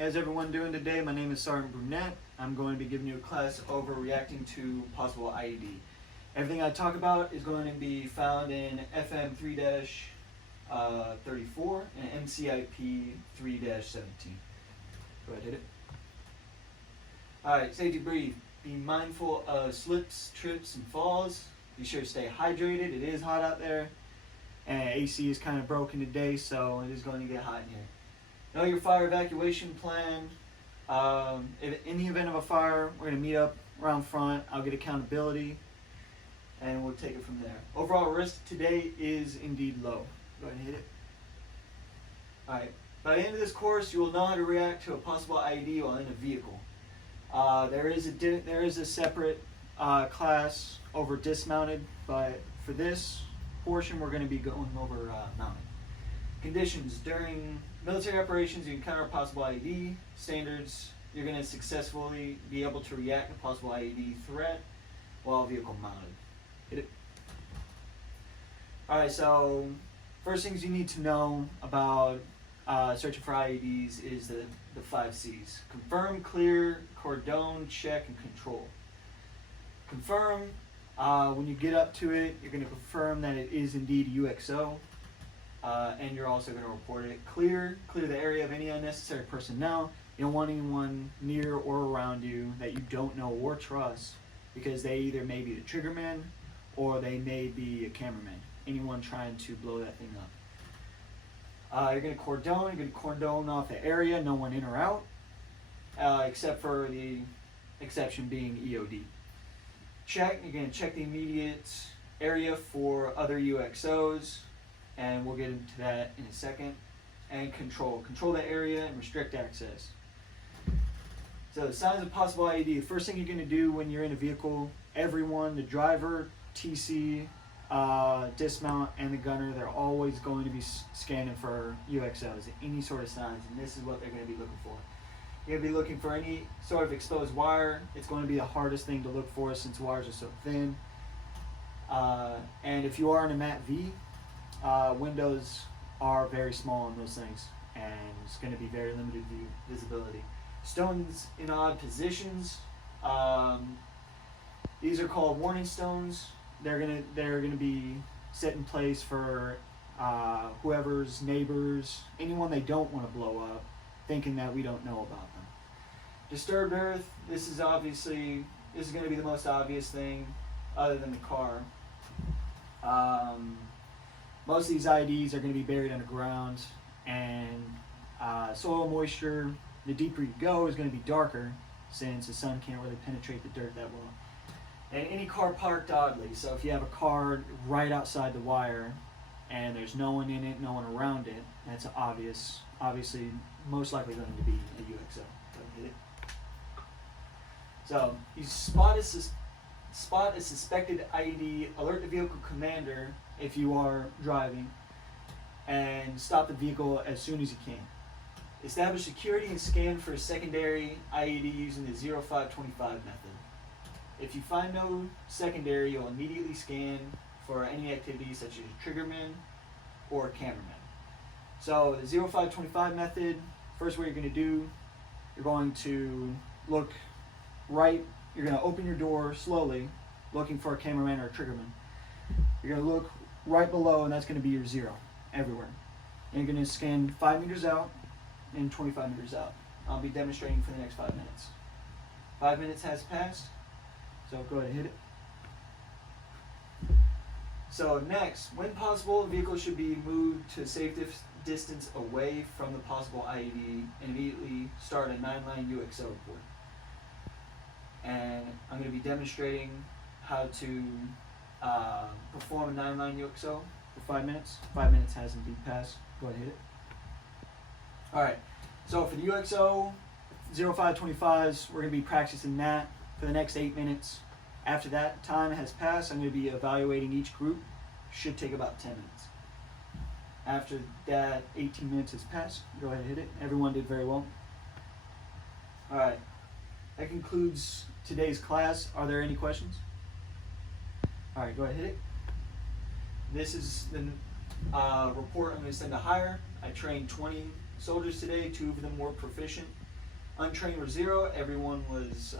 How's everyone doing today? My name is Sergeant Brunette. I'm going to be giving you a class over reacting to possible IED. Everything I talk about is going to be found in FM 3-34 and MCIP 3-17. Go ahead, hit it. Alright, safety brief. Be mindful of slips, trips, and falls. Be sure to stay hydrated. It is hot out there. And AC is kind of broken today, so it is going to get hot in here. Know your fire evacuation plan. If in the event of a fire, we're going to meet up around front. I'll get accountability, and we'll take it from there. Overall risk today is indeed low. Go ahead and hit it. Alright, by the end of this course, you will know how to react to a possible IED while in a vehicle. There is a separate class over dismounted, but for this portion, we're going to be going over mounted. Conditions. During military operations, you encounter a possible IED. Standards, you're going to successfully be able to react to possible IED threat while vehicle mounted. Hit it. Alright, so first things you need to know about searching for IEDs is the 5 C's. Confirm, clear, cordon, check, and control. Confirm, when you get up to it, you're going to confirm that it is indeed UXO. And you're also going to report it. Clear the area of any unnecessary personnel. You don't want anyone near or around you that you don't know or trust, because they either may be the triggerman or they may be a cameraman. Anyone trying to blow that thing up. You're going to cordon off the area, no one in or out, except for the exception being EOD. Check, you're going to check the immediate area for other UXOs, and we'll get into that in a second. And control the area and restrict access. So the signs of possible IED, the first thing you're going to do when you're in a vehicle, everyone, the driver, TC, dismount, and the gunner, they're always going to be scanning for UXOs, any sort of signs, and this is what they're going to be looking for. You're going to be looking for any sort of exposed wire. It's going to be the hardest thing to look for since wires are so thin. And if you are in a MAT-V, windows are very small on those things, and it's going to be very limited visibility. Stones in odd positions. These are called warning stones. They're gonna be set in place for whoever's neighbors, anyone they don't want to blow up, thinking that we don't know about them. Disturbed earth. This is going to be the most obvious thing, other than the car. Most of these IEDs are going to be buried underground, and soil moisture, the deeper you go, is going to be darker, since the sun can't really penetrate the dirt that well. And any car parked oddly, so if you have a car right outside the wire and there's no one in it, no one around it, that's obviously most likely going to be a UXO. Hit it. So you spot a suspected IED, alert the vehicle commander if you are driving, and stop the vehicle as soon as you can. Establish security and scan for a secondary IED using the 0525 method. If you find no secondary, you'll immediately scan for any activity such as triggerman or cameraman. So the 0525 method, first what you're going to do, you're going to look right, you're going to open your door slowly, looking for a cameraman or a triggerman. You're going to look right below, and that's going to be your 0 everywhere. And you're going to scan 5 meters out and 25 meters out. I'll be demonstrating for the next 5 minutes. 5 minutes has passed, so go ahead and hit it. So next, when possible, the vehicle should be moved to a safe distance away from the possible IED and immediately start a 9-line UXO report. And I'm going to be demonstrating how to perform a 9-line UXO for 5 minutes. 5 minutes has indeed passed. Go ahead and hit it. Alright, so for the UXO 0525s, we're going to be practicing that for the next 8 minutes. After that time has passed, I'm going to be evaluating each group. Should take about 10 minutes. After that 18 minutes has passed, go ahead and hit it. Everyone did very well. Alright, that concludes today's class. Are there any questions? Alright, go ahead and hit it. This is the report I'm going to send to hire. I trained 20 soldiers today. 2 of them were proficient. Untrained were 0. Everyone was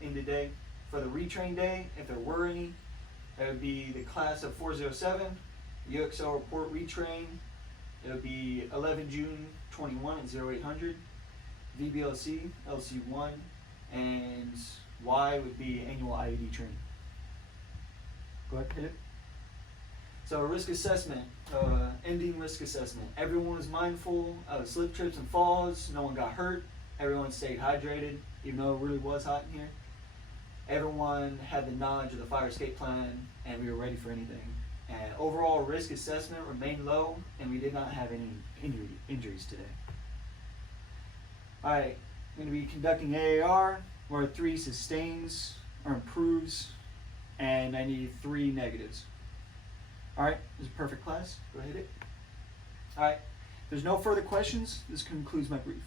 in today. For the retrain day, if there were any, that would be the class of 407, UXL report retrain. It would be 11 June 21 at 0800. VBLC, LC1, and Y would be annual IED training. Go ahead, hit it. So risk assessment, ending risk assessment. Everyone was mindful of slip, trips, and falls. No one got hurt. Everyone stayed hydrated, even though it really was hot in here. Everyone had the knowledge of the fire escape plan, and we were ready for anything. And overall risk assessment remained low, and we did not have any injuries today. Alright, I'm going to be conducting AAR, where 3 sustains or improves, and I need 3 negatives. Alright, this is a perfect class. Go ahead, hit it. Alright, if there's no further questions, this concludes my brief.